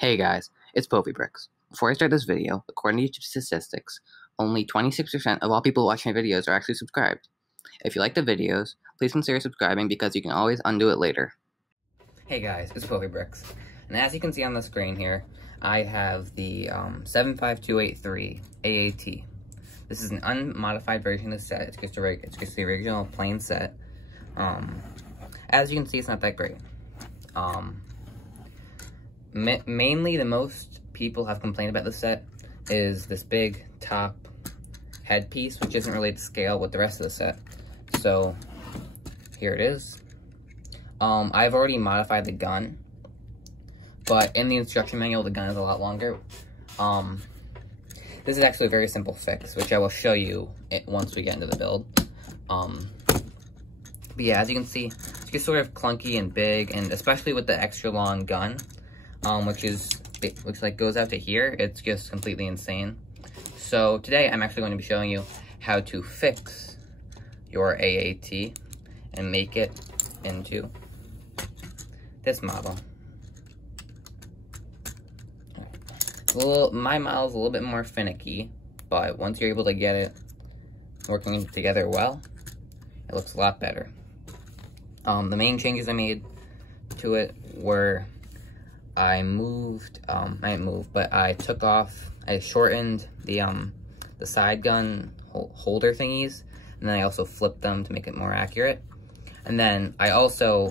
Hey guys, it's PoafiBricks. Before I start this video, according to YouTube statistics, only 26% of all people watching my videos are actually subscribed. If you like the videos, please consider subscribing because you can always undo it later. Hey guys, it's PoafiBricks, and as you can see on the screen here, I have the 75283 AAT. This is an unmodified version of the set. It's just the original plain set. As you can see, it's not that great. Mainly, the most people have complained about the set is this big top headpiece, which isn't really to scale with the rest of the set. So, here it is. I've already modified the gun, but in the instruction manual, the gun is a lot longer. This is actually a very simple fix, which I will show you once we get into the build. But yeah, as you can see, it's just sort of clunky and big, and especially with the extra long gun, which looks like goes out to here. It's just completely insane. So today I'm actually going to be showing you how to fix your AAT and make it into this model. My model's a little bit more finicky, but once you're able to get it working together well, it looks a lot better. The main changes I made to it were I shortened the side gun holder thingies, and then I also flipped them to make it more accurate. And then I also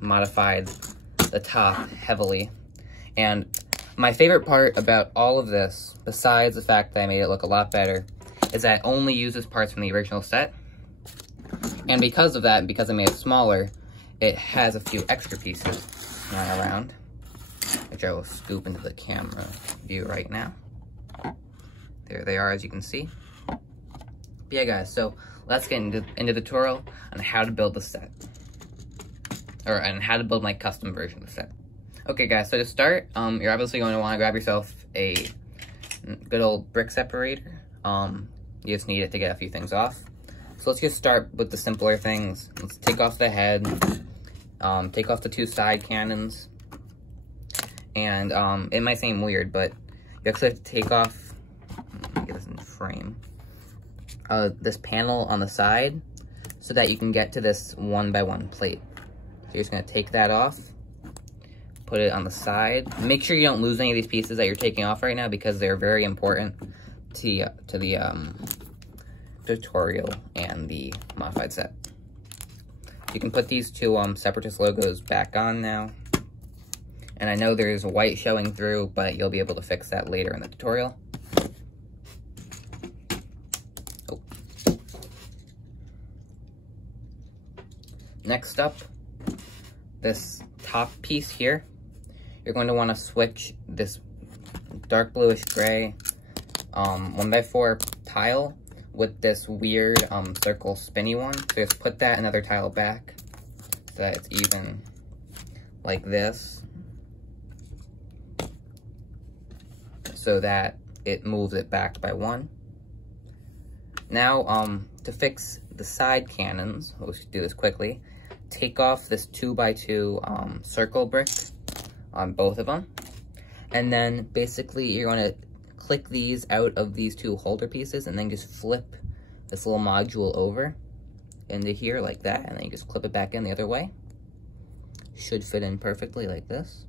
modified the top heavily. And my favorite part about all of this, besides the fact that I made it look a lot better, is that it only uses parts from the original set. And because of that, because I made it smaller, it has a few extra pieces lying around, which I will scoop into the camera view right now. There they are, as you can see. But yeah, guys, so let's get into the tutorial on how to build the set. And how to build my custom version of the set. Okay, guys, so to start, you're obviously going to want to grab yourself a good old brick separator. You just need it to get a few things off. So let's just start with the simpler things. Let's take off the head, take off the two side cannons, and it might seem weird, but you actually have to take off, let me get this in frame, this panel on the side so that you can get to this 1x1 plate. So you're just going to take that off, put it on the side. Make sure you don't lose any of these pieces that you're taking off right now because they're very important to the tutorial and the modified set. You can put these two Separatist logos back on now. And I know there's white showing through, but you'll be able to fix that later in the tutorial. Oh. Next up, this top piece here, you're going to want to switch this dark bluish gray 1x4 tile with this weird circle spinny one. So just put that another tile back so that it's even like this, so that it moves it back by one. Now to fix the side cannons, we'll do this quickly. Take off this 2x2 circle brick on both of them, and then basically you're going to click these out of these two holder pieces and then just flip this little module over into here like that, and then you just clip it back in the other way. Should fit in perfectly like this.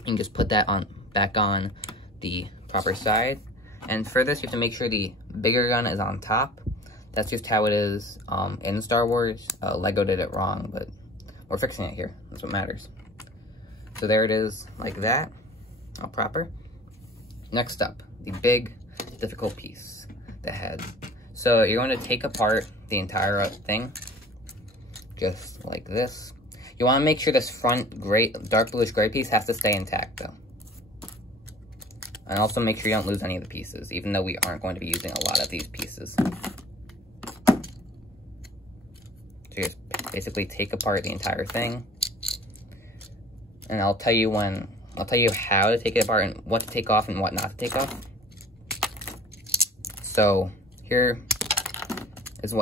You can just put that back on the proper side. And for this, you have to make sure the bigger gun is on top. That's just how it is in Star Wars. Lego did it wrong, but we're fixing it here. That's what matters. So there it is, like that, all proper. Next up, the big, difficult piece, the head. So you're going to take apart the entire thing, just like this. You want to make sure this front dark bluish gray piece has to stay intact, though. And also make sure you don't lose any of the pieces, even though we aren't going to be using a lot of these pieces. So you just basically take apart the entire thing. And I'll tell you how to take it apart and what to take off and what not to take off. So here is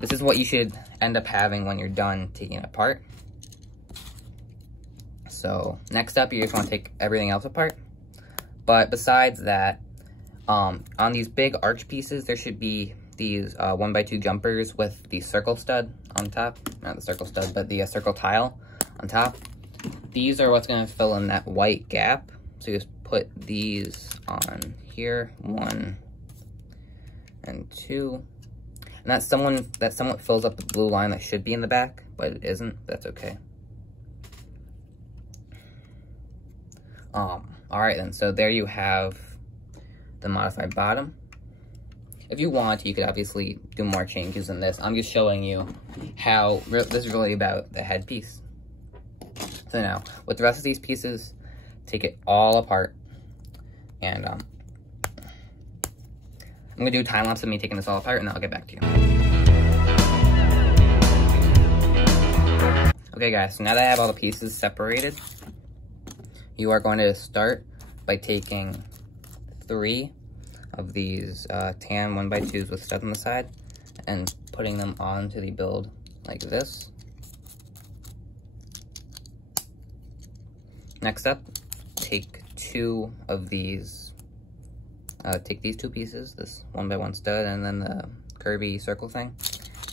this is what you should end up having when you're done taking it apart. So next up, you just want to take everything else apart. But besides that, on these big arch pieces, there should be these 1x2 jumpers with the circle stud on top. Not the circle stud, but the circle tile on top. These are what's going to fill in that white gap. So you just put these on here, 1 and 2. And that somewhat fills up the blue line that should be in the back, but it isn't. That's okay. Alright then, so there you have the modified bottom. If you want, you could obviously do more changes than this. I'm just showing you how this is really about the headpiece. So now, with the rest of these pieces, take it all apart. And I'm gonna do a time lapse of me taking this all apart, and then I'll get back to you. Okay guys, so now that I have all the pieces separated, you are going to start by taking 3 of these tan 1x2s with studs on the side and putting them onto the build like this. Next up, take 2 of these, take these 2 pieces, this 1x1 stud and then the curvy circle thing,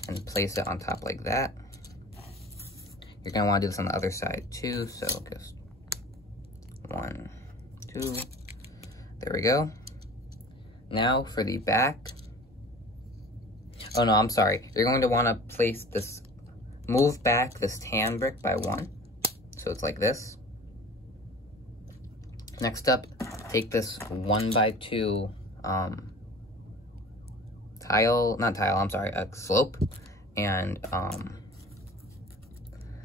and place it on top like that. You're going to want to do this on the other side too, so just 1, 2, there we go. Now for the back, oh no, I'm sorry. You're going to want to place this, move back this tan brick by 1, so it's like this. Next up, take this 1x2 slope, and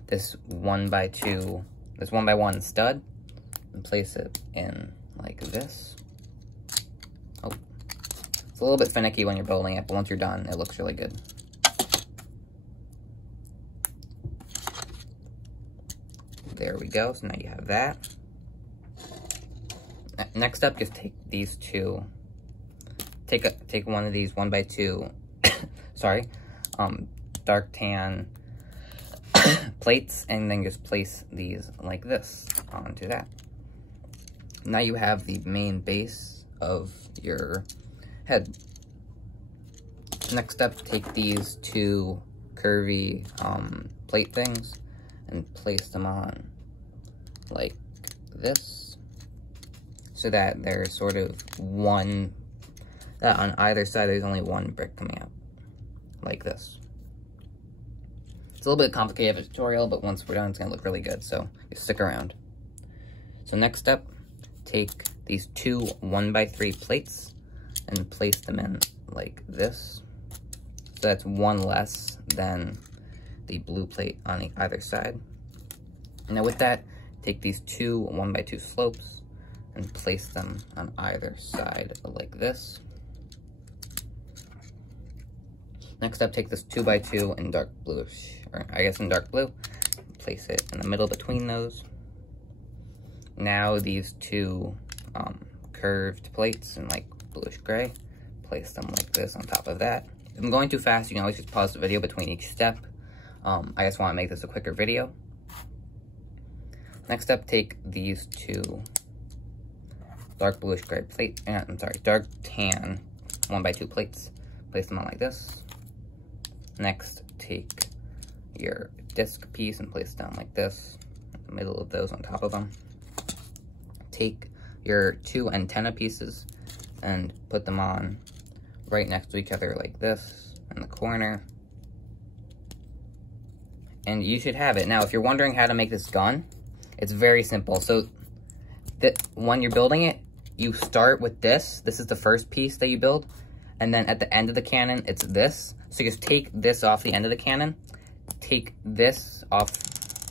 this 1x1 stud, and place it in like this. Oh, it's a little bit finicky when you're building it, but once you're done, it looks really good. There we go, so now you have that. Next up, just take these 2, take one of these 1x2, sorry, dark tan plates, and then just place these like this onto that. Now you have the main base of your head. Next up, take these 2 curvy plate things and place them on like this, so that there's sort of one, that on either side there's only 1 brick coming out, like this. It's a little bit complicated of a tutorial, but once we're done, it's going to look really good, so just stick around. So next up, take these 2 1x3 plates and place them in like this. So that's 1 less than the blue plate on either side. Now with that, take these 2 1x2 slopes and place them on either side like this. Next up, take this 2x2 in dark bluish, or I guess in dark blue, place it in the middle between those. Now these 2 curved plates in like bluish gray, place them like this on top of that. If I'm going too fast, you can always just pause the video between each step. I just want to make this a quicker video. Next up, take these 2 dark bluish gray plate, dark tan 1x2 plates, place them on like this. Next, take your disc piece and place it down like this, in the middle of those on top of them. Take your 2 antenna pieces and put them on right next to each other like this in the corner. And you should have it. Now, if you're wondering how to make this gun, it's very simple. So when you're building it, you start with this. This is the first piece that you build. And then at the end of the cannon, it's this. So you just take this off the end of the cannon, take this off,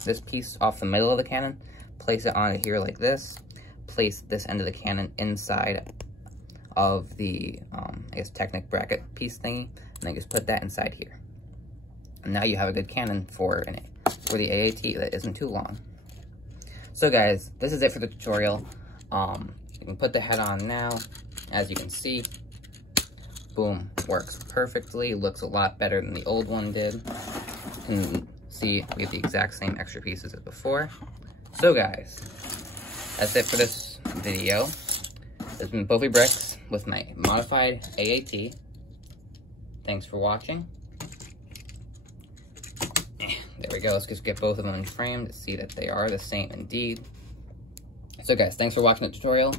this piece off the middle of the cannon, place it on here like this, place this end of the cannon inside of the, I guess, Technic bracket piece thingy, and then just put that inside here. And now you have a good cannon for the AAT that isn't too long. So guys, this is it for the tutorial. You can put the head on now. As you can see, boom, works perfectly. Looks a lot better than the old one did. You can see we have the exact same extra pieces as before. So guys, that's it for this video. This has been PoafiBricks with my modified AAT. Thanks for watching. There we go. Let's just get both of them in frame to see that they are the same indeed. So guys, thanks for watching the tutorial.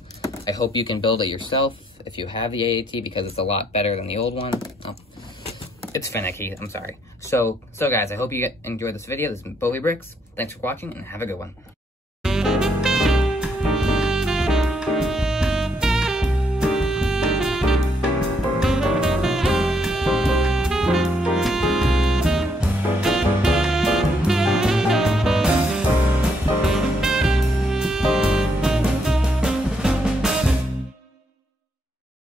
I hope you can build it yourself if you have the AAT, because it's a lot better than the old one. Oh, it's finicky. I'm sorry. So guys, I hope you enjoyed this video. This has been PoafiBricks. Thanks for watching and have a good one.